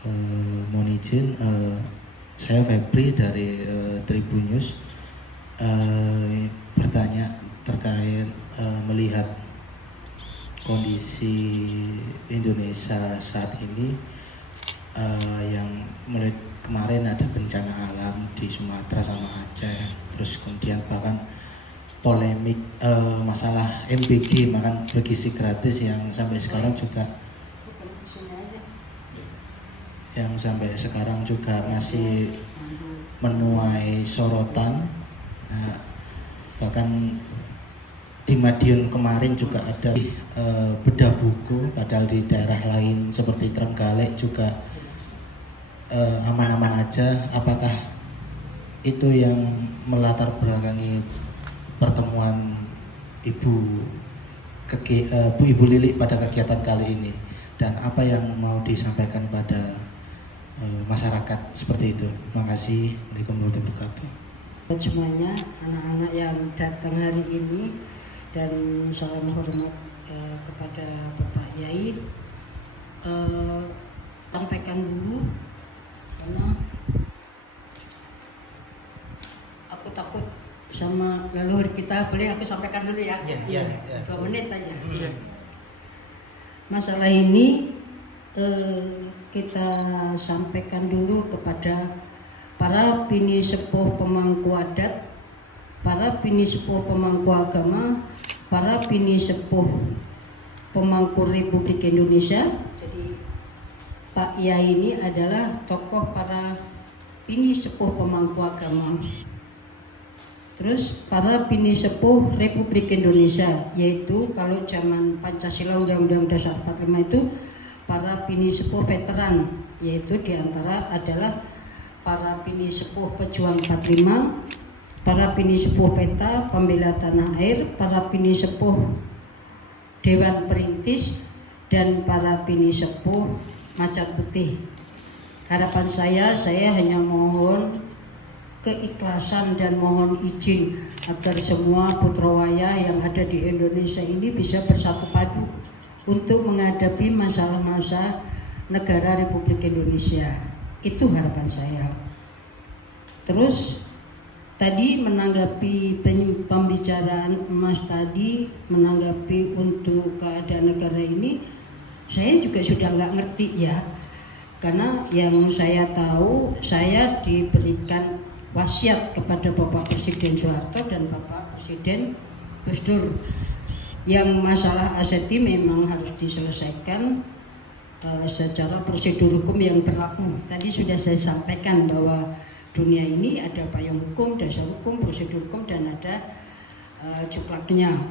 Mohon izin, saya Febri dari Tribun News, bertanya terkait melihat kondisi Indonesia saat ini, yang mulai kemarin ada bencana alam di Sumatera sama Aceh, terus kemudian bahkan polemik masalah MBG, makan bergizi gratis, yang sampai sekarang juga masih menuai sorotan. Nah, bahkan di Madiun kemarin juga ada bedah buku, padahal di daerah lain seperti Trenggalek juga aman-aman aja. Apakah itu yang melatar belakangi pertemuan Ibu Lili pada kegiatan kali ini, dan apa yang mau disampaikan pada masyarakat seperti itu? Terima kasih. Assalamualaikum warahmatullahi wabarakatuh. Semuanya anak-anak yang datang hari ini, dan salam hormat kepada Bapak Yai. Sampaikan dulu karena aku takut sama leluhur kita. Boleh aku sampaikan dulu ya? Ya. 2 menit aja. Masalah ini kita sampaikan dulu kepada para bini sepuh pemangku adat, para bini sepuh pemangku agama, para bini sepuh pemangku Republik Indonesia. Jadi Pak Yai ini adalah tokoh para bini sepuh pemangku agama. Terus para bini sepuh Republik Indonesia, yaitu kalau zaman Pancasila Undang-Undang Dasar 45 itu para bini sepuh veteran, yaitu diantara adalah para bini sepuh pejuang 45, para bini sepuh PETA, pembela tanah air, para bini sepuh Dewan Perintis, dan para bini sepuh Macan Putih. Harapan saya hanya mohon keikhlasan dan mohon izin agar semua putra wayah yang ada di Indonesia ini bisa bersatu padu untuk menghadapi masalah-masalah negara Republik Indonesia. Itu harapan saya. Terus tadi menanggapi pembicaraan Mas tadi, menanggapi untuk keadaan negara ini, saya juga sudah nggak ngerti ya. Karena yang saya tahu, saya diberikan wasiat kepada Bapak Presiden Soeharto dan Bapak Presiden Gus Dur, yang masalah ASETI memang harus diselesaikan secara prosedur hukum yang berlaku. Tadi sudah saya sampaikan bahwa dunia ini ada payung hukum, dasar hukum, prosedur hukum, dan ada cuplaknya.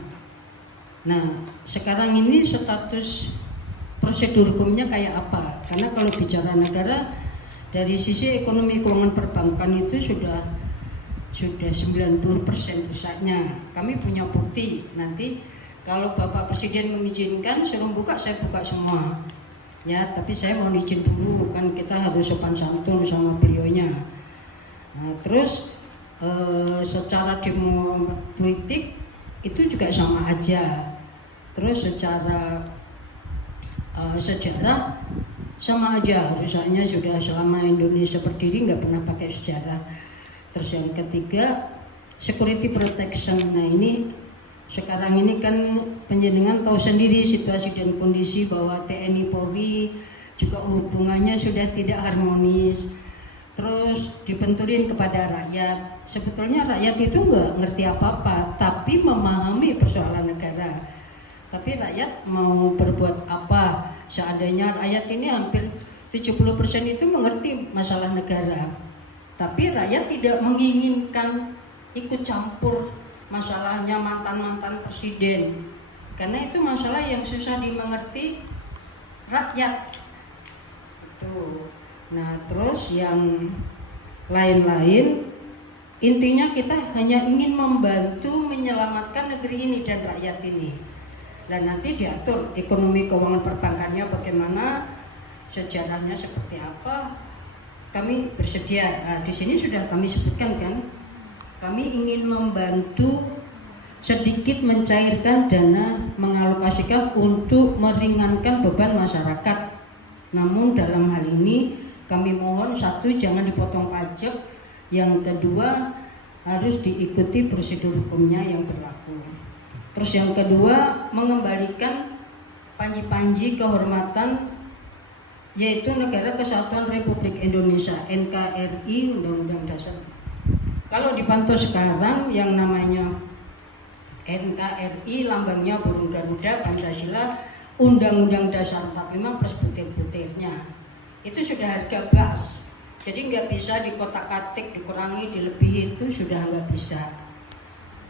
Nah, sekarang ini status prosedur hukumnya kayak apa? Karena kalau bicara negara, dari sisi ekonomi keuangan perbankan itu sudah 90% rusaknya. Kami punya bukti. Nanti kalau Bapak Presiden mengizinkan suruh buka, saya buka semua. Ya, tapi saya mohon izin dulu, kan kita harus sopan santun sama beliaunya. Nah, terus secara demo politik itu juga sama aja. Terus secara sejarah sama aja, rusaknya sudah selama Indonesia berdiri nggak pernah pakai sejarah. Terus yang ketiga, security protection. Nah ini sekarang ini kan penjenengan tahu sendiri situasi dan kondisi bahwa TNI Polri juga hubungannya sudah tidak harmonis. Terus dibenturin kepada rakyat. Sebetulnya rakyat itu nggak ngerti apa-apa, tapi memahami persoalan negara. Tapi rakyat mau berbuat apa? Seandainya rakyat ini hampir 70% itu mengerti masalah negara, tapi rakyat tidak menginginkan ikut campur masalahnya mantan-mantan presiden, karena itu masalah yang susah dimengerti rakyat itu. Nah, terus yang lain-lain, intinya kita hanya ingin membantu menyelamatkan negeri ini dan rakyat ini. Dan nanti diatur ekonomi keuangan perbankannya bagaimana, sejarahnya seperti apa, kami bersedia. Nah, di sini sudah kami sebutkan kan, kami ingin membantu sedikit mencairkan dana, mengalokasikan untuk meringankan beban masyarakat. Namun dalam hal ini kami mohon, satu, jangan dipotong pajak, yang kedua harus diikuti prosedur hukumnya yang berlaku. Terus yang kedua, mengembalikan panji-panji kehormatan yaitu Negara Kesatuan Republik Indonesia, NKRI, Undang-Undang Dasar. Kalau dipantau sekarang yang namanya NKRI, lambangnya burung Garuda, Pancasila, Undang-Undang Dasar 45 plus butir-butirnya, itu sudah harga bas. Jadi nggak bisa dikotak-katik, dikurangi, dilebihi, itu sudah nggak bisa.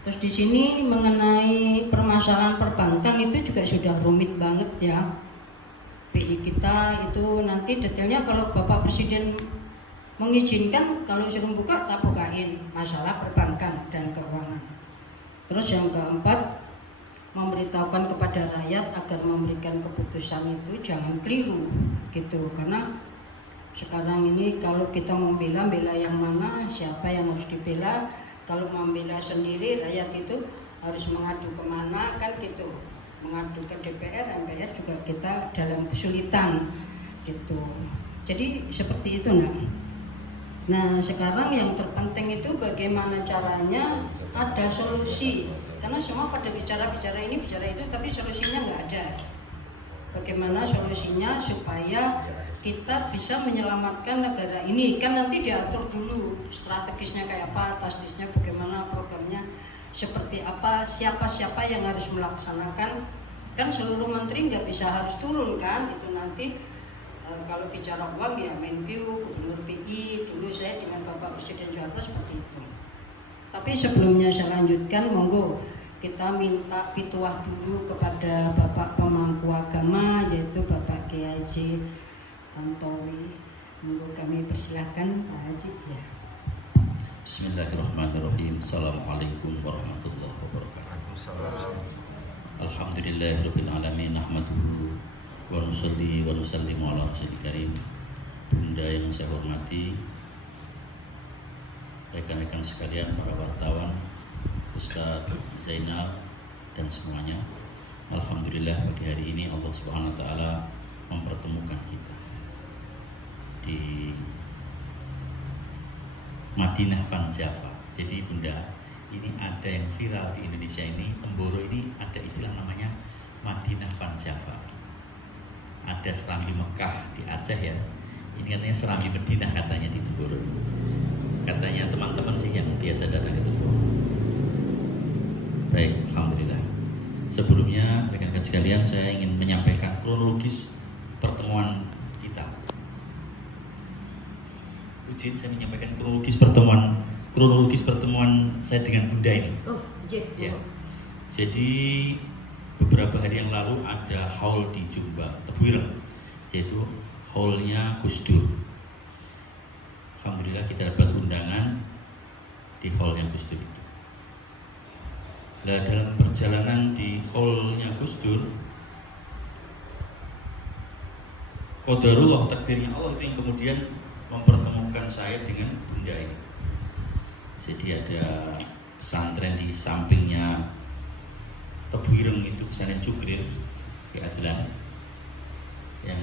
Terus di sini mengenai permasalahan perbankan itu juga sudah rumit banget ya. BI kita itu nanti detailnya kalau Bapak Presiden mengizinkan, kalau suruh buka tak bukain, masalah perbankan dan keuangan. Terus yang keempat, memberitahukan kepada rakyat agar memberikan keputusan itu jangan keliru gitu, karena sekarang ini kalau kita membela yang mana, siapa yang harus dibela. Kalau membela sendiri, rakyat itu harus mengadu kemana kan gitu, mengadu ke DPR, MPR juga kita dalam kesulitan gitu. Jadi seperti itu Nah sekarang yang terpenting itu bagaimana caranya ada solusi, karena semua pada bicara ini bicara itu, tapi solusinya nggak ada. Bagaimana solusinya supaya kita bisa menyelamatkan negara ini, kan nanti diatur dulu strategisnya kayak apa, tasdisnya bagaimana, programnya seperti apa, siapa yang harus melaksanakan. Kan seluruh menteri nggak bisa harus turun kan, itu nanti kalau bicara uang ya Menkyu, Gubernur BI, dulu saya dengan Bapak Presiden Soeharto seperti itu. Tapi sebelumnya saya lanjutkan, monggo kita minta pituah dulu kepada Bapak Pemangku Agama, yaitu Bapak Kiai Haji Tantowi. Monggo kami persilahkan Pak Haji ya. Bismillahirrahmanirrahim. Assalamualaikum warahmatullahi wabarakatuh. Alhamdulillahirabbil alamin, nahmaduhu wa nusalli wa nusallimu ala rasulil karim. Bunda yang saya hormati, rekan-rekan sekalian, para wartawan, Ustadz Zainal dan semuanya. Alhamdulillah pagi hari ini Allah Subhanahu wa taala mempertemukan kita di Madinah Van Java. Jadi Bunda, ini ada yang viral di Indonesia ini, Temboro ini ada istilah namanya Madinah Van Java. Ada Serambi Mekah di Aceh ya. Ini katanya Serambi Madinah katanya di Temboro. Katanya teman-teman sih yang biasa datang ke Temboro. Baik, alhamdulillah. Sebelumnya rekan-rekan sekalian, saya ingin menyampaikan kronologis pertemuan kita. Ujin, saya menyampaikan kronologis pertemuan saya dengan Bunda ini. Oh, ya. Jadi beberapa hari yang lalu ada haul di Jombang, Tebuireng, yaitu haulnya Gus Dur. Alhamdulillah kita dapat undangan di haulnya Gus Dur itu. Nah, dalam perjalanan di haulnya Gus Dur, qadarullah, takdirnya Allah itu yang kemudian mempertemukan saya dengan Bunda ini. Jadi ada pesantren di sampingnya Tebuireng itu, pesantren Cukrir di Adlan, yang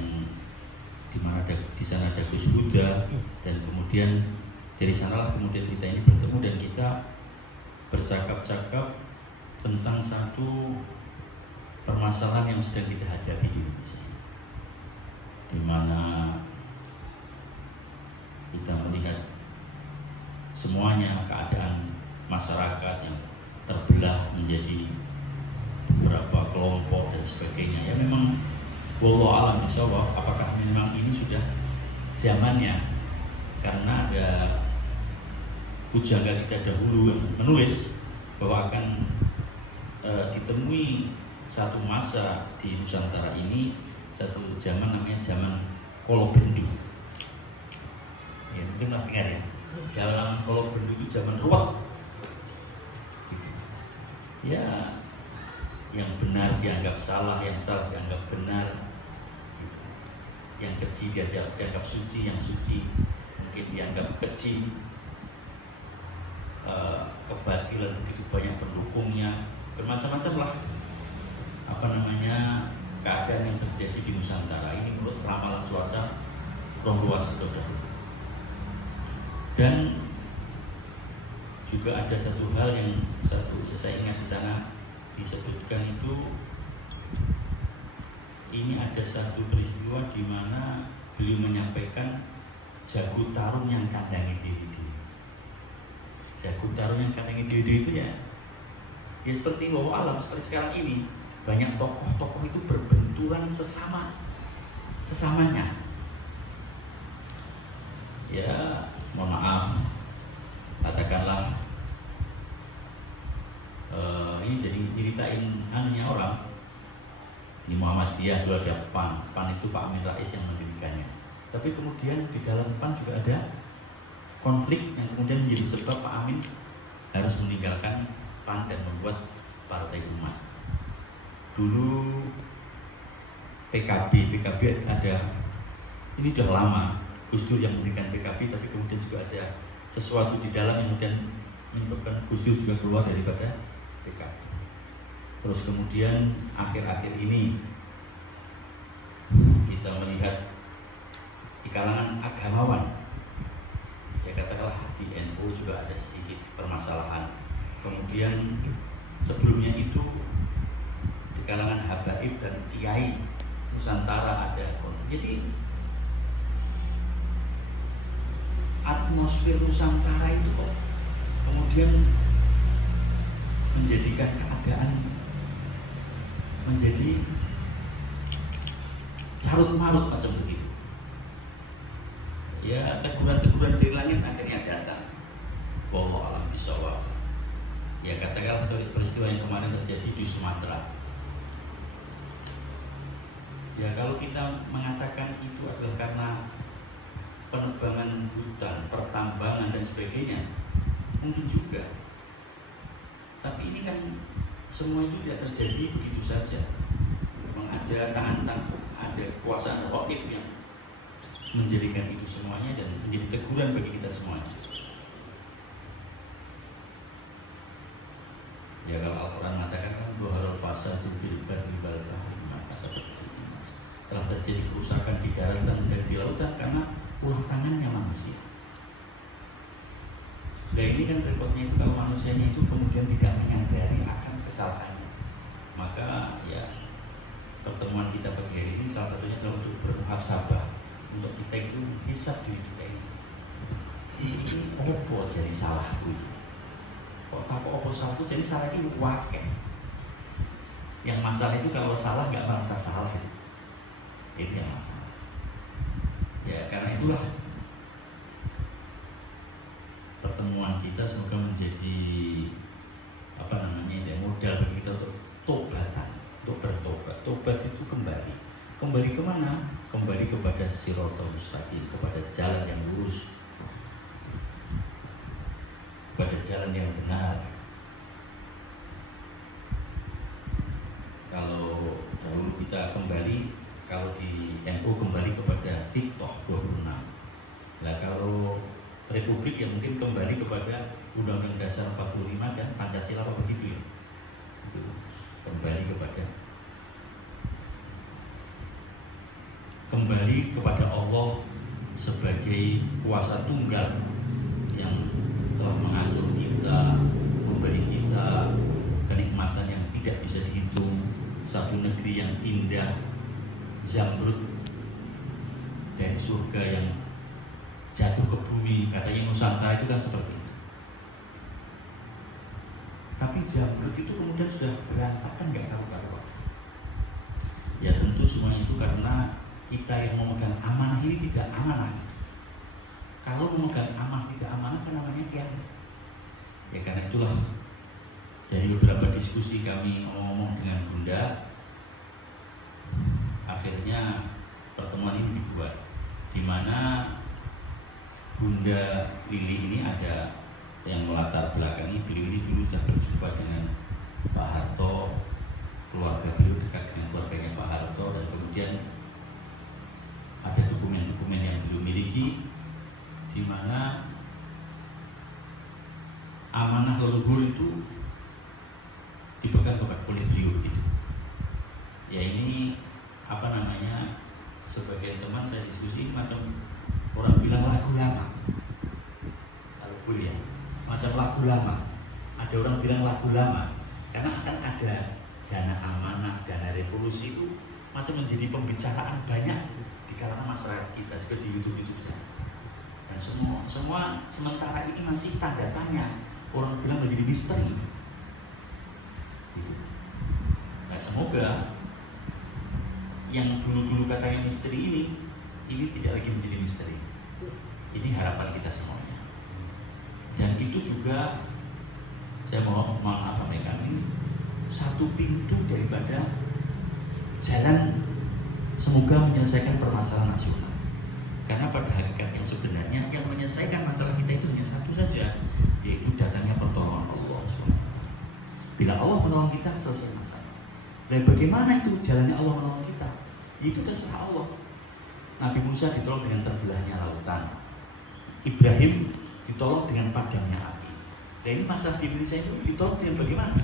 dimana di sana ada Gus Huda, dan kemudian dari sanalah kemudian kita ini bertemu dan kita bercakap-cakap tentang satu permasalahan yang sedang kita hadapi di Indonesia, di mana kita melihat semuanya keadaan masyarakat yang terbelah menjadi beberapa kelompok dan sebagainya. Ya memang wallahu a'lam bishawab, apakah memang ini sudah zamannya, karena ada pujangga kita dahulu yang menulis bahwa akan ditemui satu masa di Nusantara ini, satu zaman namanya zaman Kolobendu. Ya, mungkin pernah dengar ya. Dalam Kolobendu itu zaman ruwet. Ya, yang benar dianggap salah, yang salah dianggap benar, yang keji dianggap suci, yang suci mungkin dianggap keji. Kebatilan begitu banyak pendukungnya, bermacam-macam lah keadaan yang terjadi di Nusantara ini. Menurut ramalan cuaca Ronggowarsito. Dan juga ada satu hal yang saya ingat di sana disebutkan itu, ini ada satu peristiwa di mana beliau menyampaikan jago tarung yang kandangi diri. Jago tarung yang kandangi diri itu ya seperti bahwa alam seperti sekarang ini banyak tokoh-tokoh itu berbenturan sesamanya. Ya, mohon maaf, katakanlah ini jadi nyeritain anunya orang. Ini Muhammadiyah dulu ada PAN itu Pak Amin Rais yang mendirikannya. Tapi kemudian di dalam PAN juga ada konflik yang kemudian menjadi sebab Pak Amin harus meninggalkan PAN dan membuat Partai Umat. Dulu PKB ada, ini sudah lama Gus Dur yang mendirikan PKB, tapi kemudian juga ada sesuatu di dalam yang kemudian menyebabkan Gus Dur juga keluar daripada PKB. Terus kemudian akhir-akhir ini kita melihat di kalangan agamawan, ya katakanlah di NU juga ada sedikit permasalahan. Kemudian sebelumnya itu di kalangan habaib dan kiai Nusantara ada. Jadi atmosfer Nusantara itu kok kemudian menjadikan keadaan menjadi carut-marut macam begitu. Ya, teguran-teguran dari langit akhirnya datang. Wallahu a'lam bishawab. Ya, katakanlah seperti peristiwa yang kemarin terjadi di Sumatera. Ya, kalau kita mengatakan itu adalah karena penebangan hutan, pertambangan dan sebagainya, mungkin juga. Tapi ini kan semua itu tidak terjadi begitu saja. Memang ada tangan, ada kekuasaan rakyat yang menjadikan itu semuanya dan menjadi teguran bagi kita semuanya. Ya, kalau Al-Quran mengatakan kan dhuharul fasadu fil barri wal bahri bima kasabat aydin nas. Telah terjadi kerusakan di daratan dan di lautan karena ulah tangannya manusia. Nah, ini kan repotnya itu kalau manusianya itu kemudian tidak menyadari akan kesalahannya. Maka ya pertemuan kita pagi hari ini salah satunya adalah untuk bermuhasabah, untuk kita itu hisab diri kita ini. Ini apa jadi salahku itu? Kok tak apa salahku jadi salah itu wakil. Yang masalah itu kalau salah nggak merasa salah itu yang masalah. Ya karena itulah pertemuan kita semoga menjadi modal bagi kita untuk tobatan, untuk bertobat. Tobat itu kembali kemana? Kembali kepada siratal mustaqim, kepada jalan yang lurus, pada jalan yang benar. Kalau dahulu kita kembali, kalau di NU kembali kepada Tiktok 26. Nah kalau Republik ya mungkin kembali kepada Undang-Undang Dasar 45 dan Pancasila apa begitu ya. Itu kembali kepada Allah sebagai kuasa tunggal yang telah mengatur kita, memberi kita kenikmatan yang tidak bisa dihitung, satu negeri yang indah, zamrud dari surga yang jatuh ke bumi. Katanya Nusantara itu kan seperti itu. Tapi zamrud itu kemudian sudah berantakan, nggak karu-karuan. Ya tentu semuanya itu karena kita yang memegang amanah ini tidak amanah. Kalau memegang amanah tidak amanah kan namanya kiamat. Ya karena itulah dari beberapa diskusi kami ngomong dengan Bunda, akhirnya pertemuan ini dibuat, di mana Bunda Lili ini ada yang melatar belakangi. Beliau ini dulu sudah berjumpa dengan Pak Harto, keluarga beliau dekat dengan keluarganya Pak Harto, dan kemudian ada dokumen-dokumen yang beliau miliki, di mana amanah leluhur itu dipegang oleh beliau gitu. Ya ini sebagian teman saya diskusi macam macam lagu lama. Ada orang bilang lagu lama karena akan ada dana amanah, dana revolusi itu macam menjadi pembicaraan banyak di kalangan masyarakat kita, juga di YouTube saya. Dan semua sementara ini masih tanda tanya, orang bilang menjadi misteri. Nah, semoga yang dulu-dulu katanya misteri ini tidak lagi menjadi misteri. Ini harapan kita semuanya. Dan itu juga saya mau menyampaikan ini satu pintu daripada jalan semoga menyelesaikan permasalahan nasional. Karena pada hakikat yang sebenarnya yang menyelesaikan masalah kita itu hanya satu saja, yaitu datangnya pertolongan Allah SWT. Bila Allah menolong kita, selesai masalah. Dan bagaimana itu jalannya Allah menolong kita? Itu terserah Allah. Nabi Musa ditolong dengan terbelahnya lautan, Ibrahim ditolong dengan padamnya api. Dan ini masalah di Indonesia itu ditolong dengan bagaimana?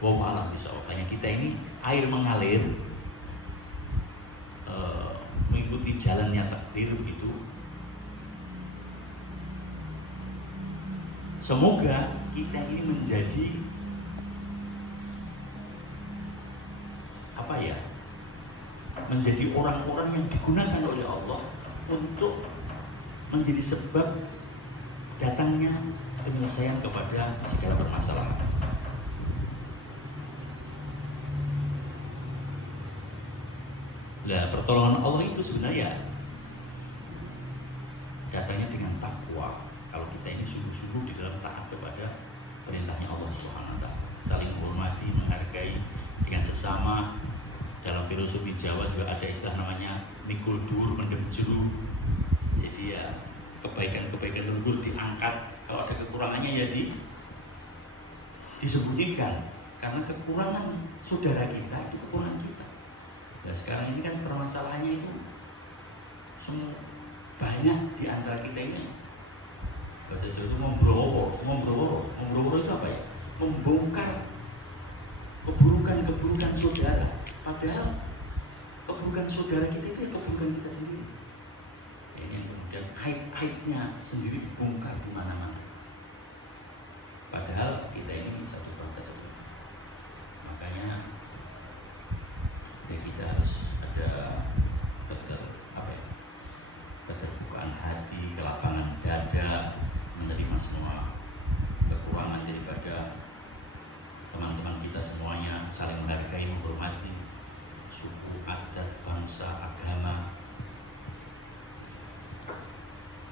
Wow, alam bisa makanya kita ini air mengalir mengikuti jalannya takdir itu. Semoga kita ini menjadi apa ya? Menjadi orang-orang yang digunakan oleh Allah untuk menjadi sebab datangnya penyelesaian kepada segala permasalahan. Nah, pertolongan Allah itu sebenarnya datangnya dengan takwa. Kalau kita ini sungguh-sungguh di dalam taat kepada perintahnya Allah Subhanahu wa taala, saling menghormati, menghargai dengan sesama. Dalam filosofi Jawa juga ada istilah namanya mikul dur mendem jeru. Jadi ya kebaikan-kebaikan leluhur diangkat, kalau ada kekurangannya ya disembunyikan. Karena kekurangan saudara kita itu kekurangan kita. Nah, sekarang ini kan permasalahannya itu semua banyak di antara kita ini. Bahasa Jawa itu ngobrol itu apa ya? Membongkar keburukan saudara. Padahal keburukan saudara kita itu keburukan kita sendiri. Ini yang kemudian aib-aibnya sendiri dibongkar di mana-mana. Padahal kita ini satu bangsa satu. Makanya ya kita harus ada keterbukaan hati, kelapangan dada, menerima semua kekurangan daripada teman-teman kita semuanya, saling menghargai, menghormati suku, adat, bangsa, agama,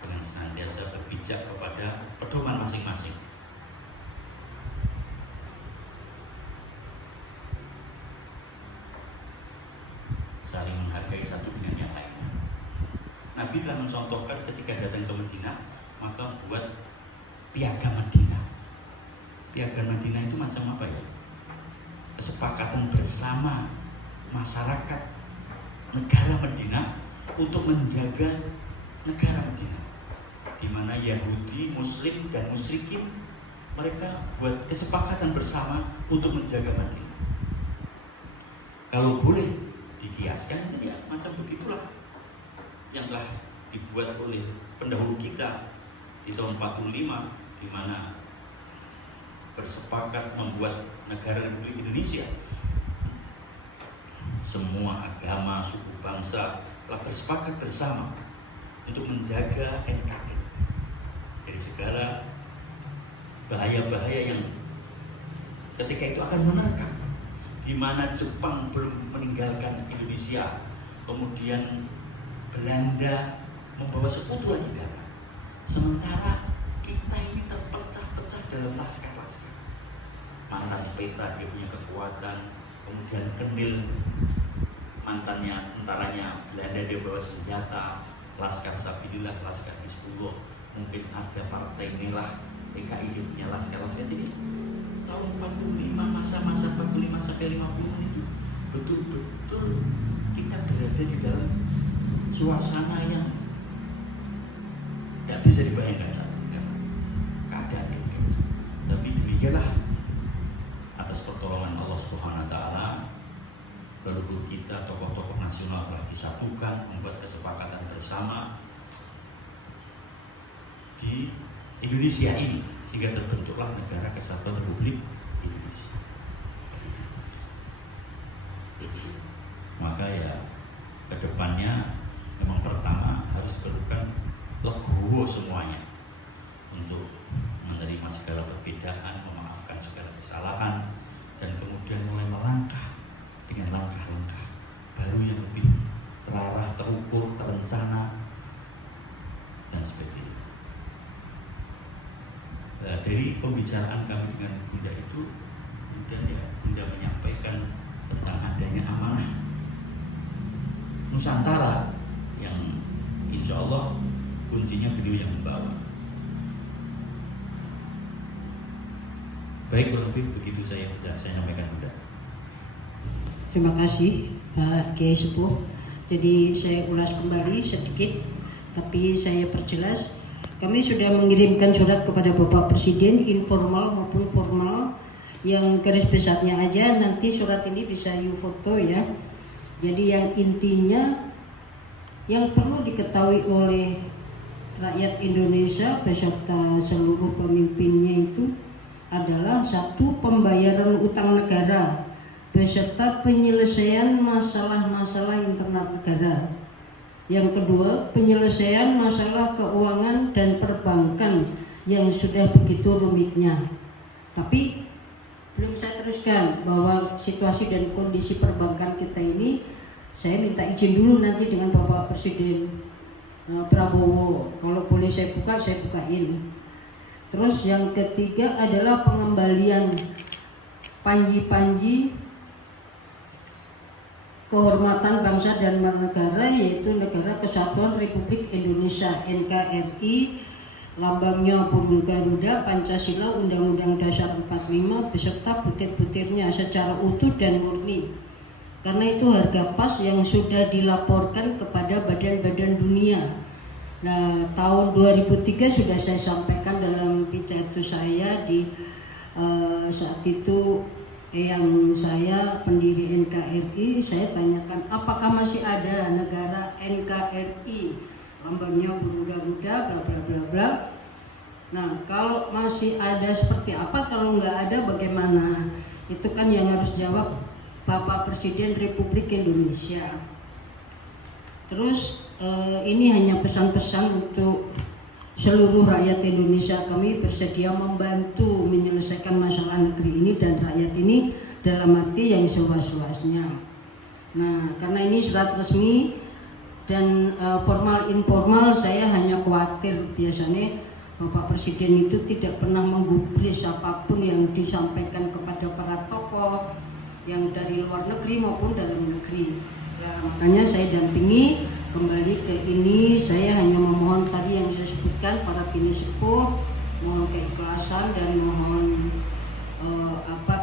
dengan senantiasa berpijak kepada pedoman masing-masing. Saling menghargai satu dengan yang lainnya. Nabi telah mencontohkan ketika datang ke Madinah, maka buat piagam Madinah. Piagam Madinah itu macam apa ya? Kesepakatan bersama masyarakat negara Madinah untuk menjaga negara Madinah, di mana Yahudi, Muslim dan musyrikin mereka buat kesepakatan bersama untuk menjaga Madinah. Kalau boleh dikiaskan ya macam begitulah yang telah dibuat oleh pendahulu kita di tahun 45, di mana bersepakat membuat negara Republik Indonesia. Semua agama, suku, bangsa telah bersepakat bersama untuk menjaga NKRI dari segala bahaya-bahaya yang ketika itu akan menerkam, di mana Jepang belum meninggalkan Indonesia, kemudian Belanda membawa sekutu lagi datang. Sementara kita ini terpecah-pecah dalam laskar-laskar. Mantan peta dia punya kekuatan, kemudian Kenil mantannya, tentaranya Belanda dia bawa senjata, Laskar Sabilillah, Laskar Hizbullah, mungkin ada Partai Merah, PKI dia punya laskar-laskar. Jadi tahun 45, masa-masa 45 sampai 50 itu betul-betul kita berada di dalam suasana yang tidak bisa dibayangkan saat ini kan keadaan kayak gitu. Tapi demikianlah atas pertolongan Allah Subhanahu wa taala, leluhur kita, tokoh-tokoh nasional telah disatukan, membuat kesepakatan bersama di Indonesia ini, sehingga terbentuklah Negara Kesatuan Republik Indonesia. Maka ya kedepannya memang pertama harus diperlukan legowo semuanya untuk menerima segala perbedaan, memaafkan segala kesalahan, dan kemudian mulai melangkah dengan langkah-langkah baru yang lebih terarah, terukur, terencana, dan sebagainya. Nah, dari pembicaraan kami dengan Bunda itu, kemudian ya Bunda menyampaikan tentang adanya amanah Nusantara yang insya Allah kuncinya beliau yang membawa. Baik, kurang lebih begitu saya sampaikan, Bunda. Terima kasih Pak Kiai Sepuh. Jadi saya ulas kembali sedikit, tapi saya perjelas. Kami sudah mengirimkan surat kepada Bapak Presiden, informal maupun formal. Yang garis besarnya aja nanti surat ini bisa you foto ya. Jadi yang intinya yang perlu diketahui oleh rakyat Indonesia beserta seluruh pemimpinnya itu adalah satu, pembayaran utang negara beserta penyelesaian masalah-masalah internal negara. Yang kedua, penyelesaian masalah keuangan dan perbankan yang sudah begitu rumitnya. Tapi belum saya teruskan bahwa situasi dan kondisi perbankan kita ini, saya minta izin dulu nanti dengan Bapak Presiden Prabowo. Kalau boleh saya buka, saya bukain. Terus yang ketiga adalah pengembalian panji-panji kehormatan bangsa dan negara, yaitu Negara Kesatuan Republik Indonesia NKRI, lambangnya burung Garuda, Pancasila, Undang-Undang Dasar 45 beserta butir-butirnya secara utuh dan murni. Karena itu harga pas yang sudah dilaporkan kepada badan-badan dunia. Nah, tahun 2003 sudah saya sampaikan dalam pidato saya di saat itu yang saya pendiri NKRI, saya tanyakan apakah masih ada negara NKRI, lambangnya burung Garuda, bla bla bla bla. Nah, kalau masih ada seperti apa, kalau nggak ada bagaimana? Itu kan yang harus jawab Bapak Presiden Republik Indonesia. Terus ini hanya pesan-pesan untuk seluruh rakyat Indonesia. Kami bersedia membantu menyelesaikan masalah negeri ini dan rakyat ini dalam arti yang seluas-luasnya. Nah, karena ini surat resmi dan formal informal, saya hanya khawatir biasanya Bapak Presiden itu tidak pernah menggubris apapun yang disampaikan kepada para tokoh yang dari luar negeri maupun dalam negeri. Ya, makanya saya dampingi kembali ke ini. Saya hanya memohon tadi yang saya sebutkan, para bini sepuh, mohon keikhlasan dan mohon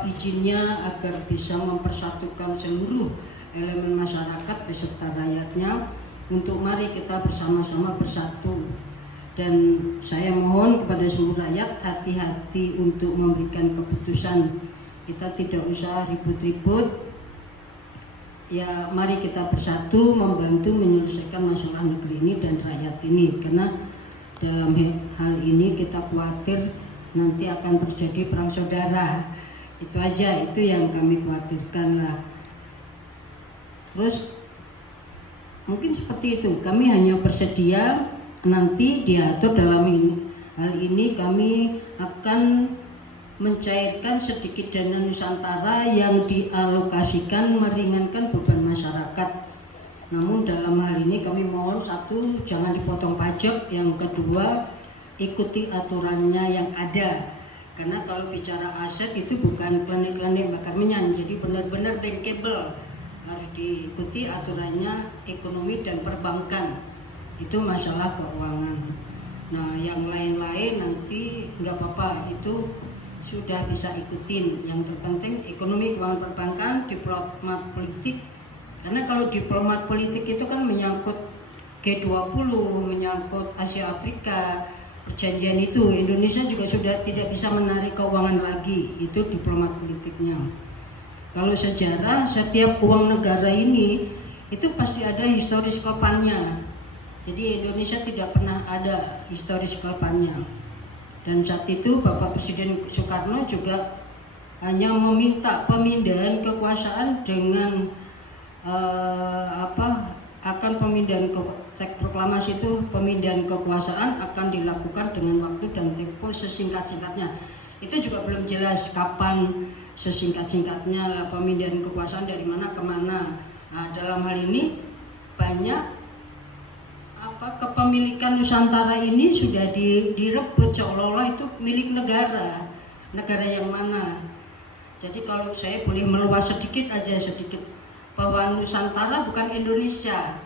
izinnya agar bisa mempersatukan seluruh elemen masyarakat beserta rakyatnya untuk mari kita bersama-sama bersatu. Dan saya mohon kepada seluruh rakyat hati-hati untuk memberikan keputusan. Kita tidak usah ribut-ribut. Ya, mari kita bersatu membantu menyelesaikan masalah negeri ini dan rakyat ini, karena dalam hal ini kita khawatir nanti akan terjadi perang saudara. Itu aja, itu yang kami khawatirkan lah. Terus mungkin seperti itu, kami hanya bersedia nanti diatur dalam hal ini kami akan mencairkan sedikit dana Nusantara yang dialokasikan meringankan beban masyarakat. Namun dalam hal ini kami mohon, satu, jangan dipotong pajak. Yang kedua, ikuti aturannya yang ada. Karena kalau bicara aset itu bukan klinik-klinik bakar minyak, jadi benar-benar bankable. Harus diikuti aturannya ekonomi dan perbankan. Itu masalah keuangan. Nah, yang lain-lain nanti nggak apa-apa, itu sudah bisa ikutin. Yang terpenting ekonomi, keuangan, perbankan, diplomat politik. Karena kalau diplomat politik itu kan menyangkut G20, menyangkut Asia Afrika, perjanjian itu. Indonesia juga sudah tidak bisa menarik keuangan lagi, itu diplomat politiknya. Kalau sejarah, setiap uang negara ini itu pasti ada historis kopannya. Jadi Indonesia tidak pernah ada historical fund-nya. Dan saat itu Bapak Presiden Soekarno juga hanya meminta pemindahan kekuasaan dengan akan pemindahan teks proklamasi itu, pemindahan kekuasaan akan dilakukan dengan waktu dan tempo sesingkat-singkatnya. Itu juga belum jelas kapan sesingkat-singkatnya lah pemindahan kekuasaan dari mana ke mana. Nah, dalam hal ini banyak kepemilikan Nusantara ini sudah direbut seolah-olah itu milik negara. Negara yang mana? Jadi kalau saya boleh meluas sedikit bahwa Nusantara bukan Indonesia,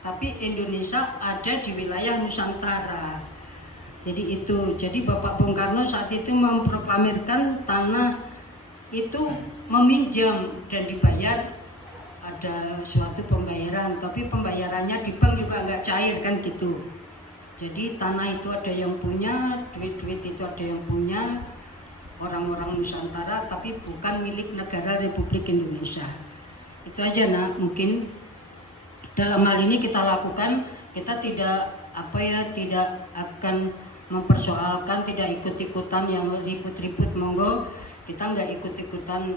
tapi Indonesia ada di wilayah Nusantara. Jadi itu, jadi Bapak Bung Karno saat itu memproklamirkan tanah itu meminjam dan dibayar, ada suatu pembayaran, tapi pembayarannya di bank juga nggak cair kan gitu. Jadi tanah itu ada yang punya, duit-duit itu ada yang punya orang-orang Nusantara, tapi bukan milik negara Republik Indonesia. Itu aja nak, mungkin dalam hal ini kita lakukan, kita tidak tidak akan mempersoalkan, tidak ikut-ikutan yang ribut-ribut, monggo kita nggak ikut-ikutan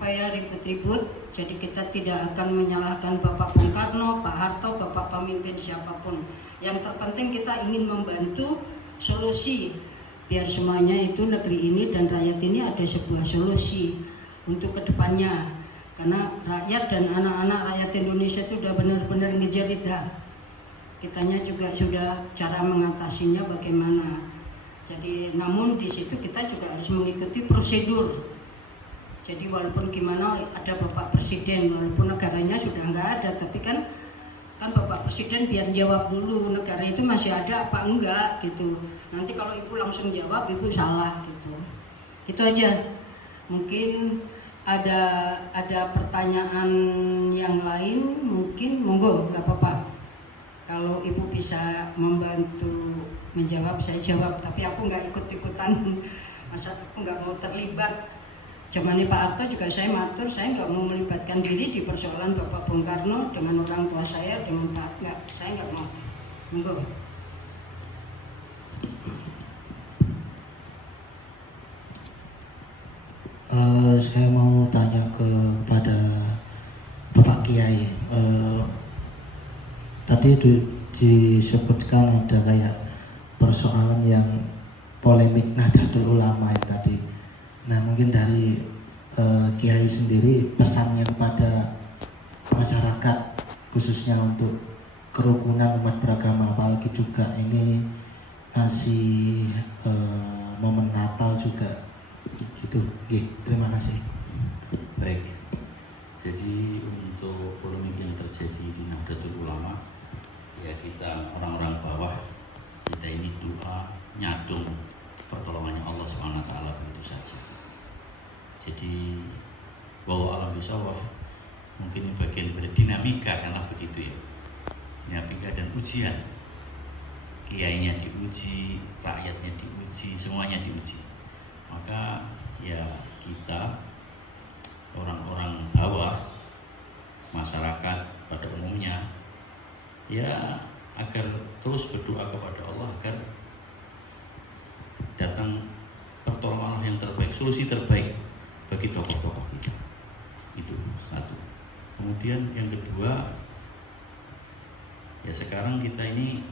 ribut-ribut. Jadi kita tidak akan menyalahkan Bapak Bung Karno, Pak Harto, Bapak pemimpin siapapun. Yang terpenting kita ingin membantu solusi biar semuanya itu negeri ini dan rakyat ini ada sebuah solusi untuk kedepannya. Karena rakyat dan anak-anak rakyat Indonesia itu sudah benar-benar ngejerit dah. Kitanya juga sudah cara mengatasinya bagaimana. Jadi namun di situ kita juga harus mengikuti prosedur. Jadi walaupun gimana ada Bapak Presiden, walaupun negaranya sudah nggak ada, tapi kan Bapak Presiden biar jawab dulu negara itu masih ada apa enggak gitu. Nanti kalau Ibu langsung jawab Ibu salah gitu. Itu aja. Mungkin ada pertanyaan yang lain, mungkin monggo, nggak apa-apa. Kalau Ibu bisa membantu menjawab, saya jawab. Tapi aku nggak ikut-ikutan, masa aku nggak mau terlibat. Zamannya Pak Harto juga saya matur, saya nggak mau melibatkan diri di persoalan Bapak Bung Karno dengan orang tua saya, dengan Pak, nggak, saya nggak mau. Monggo. Saya mau tanya kepada Bapak Kiai. Tadi disebutkan ada kayak persoalan yang polemik Nahdlatul Ulama tadi. Nah, mungkin dari Kiai sendiri pesannya kepada masyarakat khususnya untuk kerukunan umat beragama, apalagi juga ini masih momen Natal juga gitu. Terima kasih. Baik, jadi untuk polemik yang terjadi di Nahdlatul Ulama, ya kita orang-orang bawah, kita ini doa nyadung pertolongannya Allah SWT begitu saja. Jadi bahwa alam bisawaf mungkin bagian dari dinamika karena begitu ya, dinamika dan ujian. Kiainya diuji, rakyatnya diuji, semuanya diuji. Maka ya kita orang-orang bawah, masyarakat pada umumnya ya agar terus berdoa kepada Allah agar datang pertolongan yang terbaik, solusi terbaik bagi tokoh-tokoh kita. Itu satu. Kemudian yang kedua, ya sekarang kita ini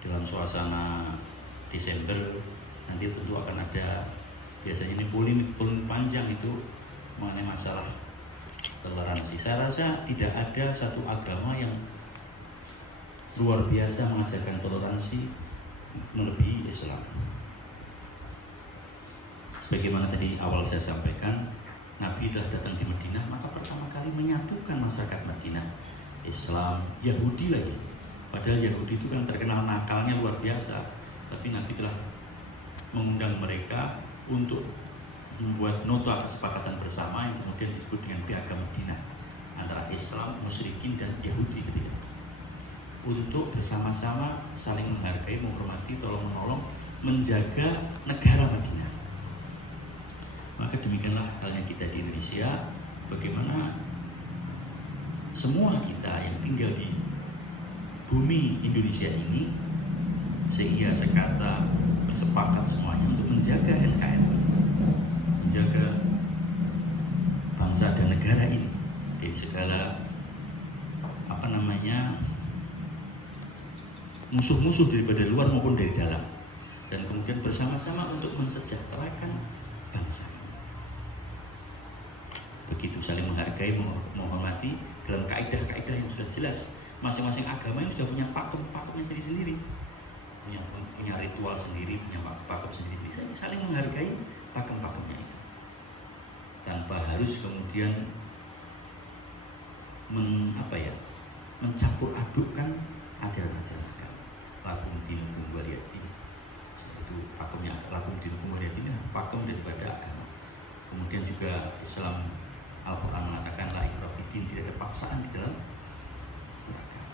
dalam suasana Desember, nanti tentu akan ada biasanya ini polemik panjang itu mengenai masalah toleransi. Saya rasa tidak ada satu agama yang luar biasa mengajarkan toleransi melebihi Islam. Sebagaimana tadi awal saya sampaikan, Nabi telah datang di Madinah, maka pertama kali menyatukan masyarakat Madinah, Islam, Yahudi lagi. Padahal Yahudi itu kan terkenal nakalnya luar biasa, tapi Nabi telah mengundang mereka untuk membuat nota kesepakatan bersama yang kemudian disebut dengan Piagam Madinah antara Islam, Musyrikin dan Yahudi ketika itu. Untuk bersama-sama saling menghargai, menghormati, tolong-menolong, menjaga negara Madinah. Maka demikianlah halnya kita di Indonesia, bagaimana semua kita yang tinggal di bumi Indonesia ini, sehingga sekata bersepakat semuanya untuk menjaga NKRI, menjaga bangsa dan negara ini dari segala musuh-musuh daripada luar maupun dari dalam, dan kemudian bersama-sama untuk mensejahterakan bangsa. Begitu saling menghargai, menghormati dalam kaidah-kaidah yang sudah jelas. Masing-masing agama yang sudah punya pakem-pakemnya sendiri-sendiri, punya ritual sendiri, punya pakem sendiri-sendiri. Saling menghargai pakem-pakemnya itu, tanpa harus kemudian mencampur adukkan ajaran-ajaran agama. Lakum dinukum waliyadin, itu pakemnya. Lakum dinukum waliyadin, pakem daripada agama. Kemudian juga Islam, Al-Quran mengatakan la ikraha fiddin, tidak ada paksaan di dalam beragama.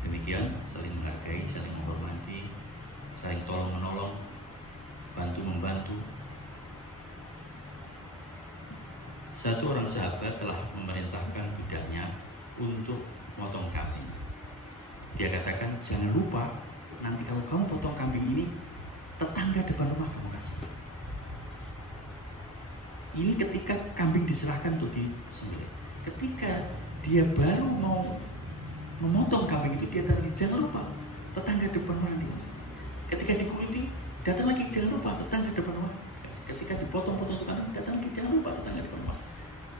Demikian, saling menghargai, saling menghormati, saling tolong menolong, bantu membantu. Satu orang sahabat telah memerintahkan budaknya untuk memotong kambing. Dia katakan, jangan lupa nanti kalau kamu potong kambing ini, tetangga depan rumah kamu kasih. Ini ketika kambing diserahkan untuk disembelih. Ketika dia baru mau memotong kambing itu, dia tadi jangan lupa tetangga depan rumah dia. Ketika dikuliti, datang lagi jangan lupa tetangga depan rumah. Ketika dipotong-potong kambing, datang lagi jangan lupa tetangga depan rumah.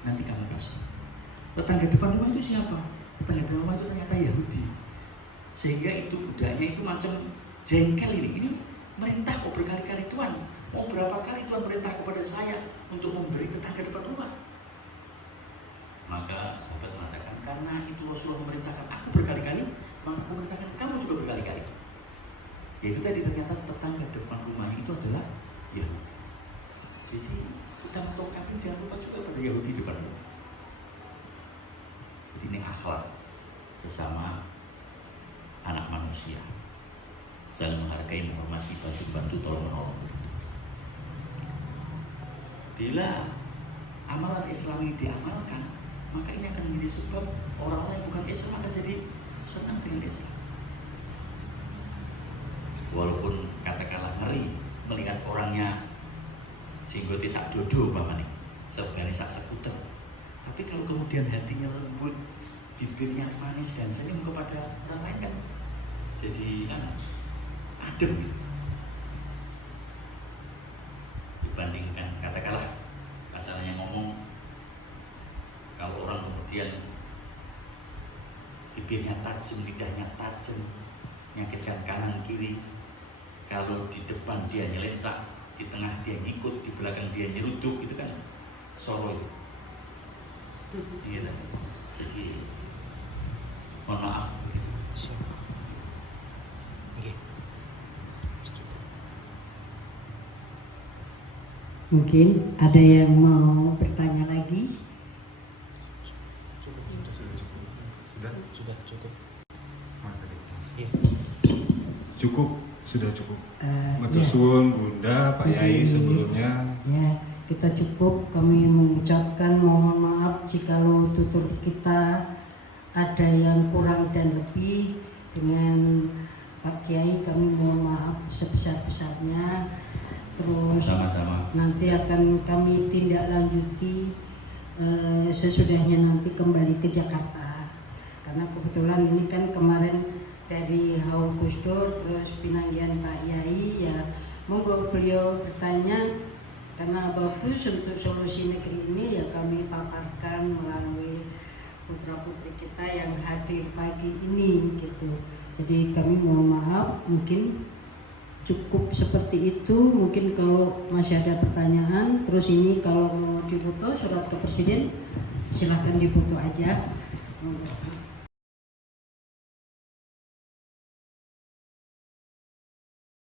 Nanti kamu kasih. Tetangga depan rumah itu siapa? Tetangga depan rumah itu ternyata Yahudi. Sehingga itu budaknya itu macam jengkel ini. Ini merintah kok berkali-kali, Tuhan. Mau berapa kali Tuhan perintah kepada saya untuk memberi tetangga depan rumah? Maka sahabat mengatakan, karena itu Rasulullah memerintahkan aku berkali-kali, maka aku memerintahkan kamu juga berkali-kali. Yaitu tadi ternyata tetangga depan rumah itu adalah Yahudi. Jadi kita potong kambing jangan lupa juga pada Yahudi depan rumah. Jadi ini akhlak sesama anak manusia, saling menghargai, menghormati, bantu-bantu, tolong menolong. Bila amalan Islam ini diamalkan, maka ini akan menjadi sebab orang-orang yang bukan Islam akan jadi senang dengan Islam. Walaupun katakanlah ngeri melihat orangnya singgote sak dodo umpamane, sebagainya sak sekuter. Tapi kalau kemudian hatinya lembut, bibirnya manis dan senyum kepada orang lain kan jadi adem gitu. Dibandingkan katakanlah asalnya ngomong, kalau orang kemudian bibirnya tajam, lidahnya tajam, menyakitkan kanan kiri, kalau di depan dia nyeletak, di tengah dia ngikut, di belakang dia nyeruduk, itu kan soro itu. Gitu. Jadi mohon maaf. Mungkin ada yang mau bertanya lagi? Cukup, sudah cukup. Matur suwun Bunda, Pak Yai sebelumnya. Ya, kita cukup. Kami mengucapkan mohon maaf jikalau tutur kita ada yang kurang dan lebih. Dengan Pak Kiai kami mohon maaf sebesar-besarnya. Terus Sama-sama. nanti akan kami tindak lanjuti sesudahnya nanti kembali ke Jakarta, karena kebetulan ini kan kemarin dari Haul Gusdur terus pinanggihan Pak Yai, ya monggo beliau bertanya, karena bagus untuk solusi negeri ini ya kami paparkan melalui putra-putri kita yang hadir pagi ini gitu. Jadi kami mohon maaf, mungkin cukup seperti itu. Mungkin kalau masih ada pertanyaan, terus ini kalau mau difoto surat ke Presiden silahkan difoto aja.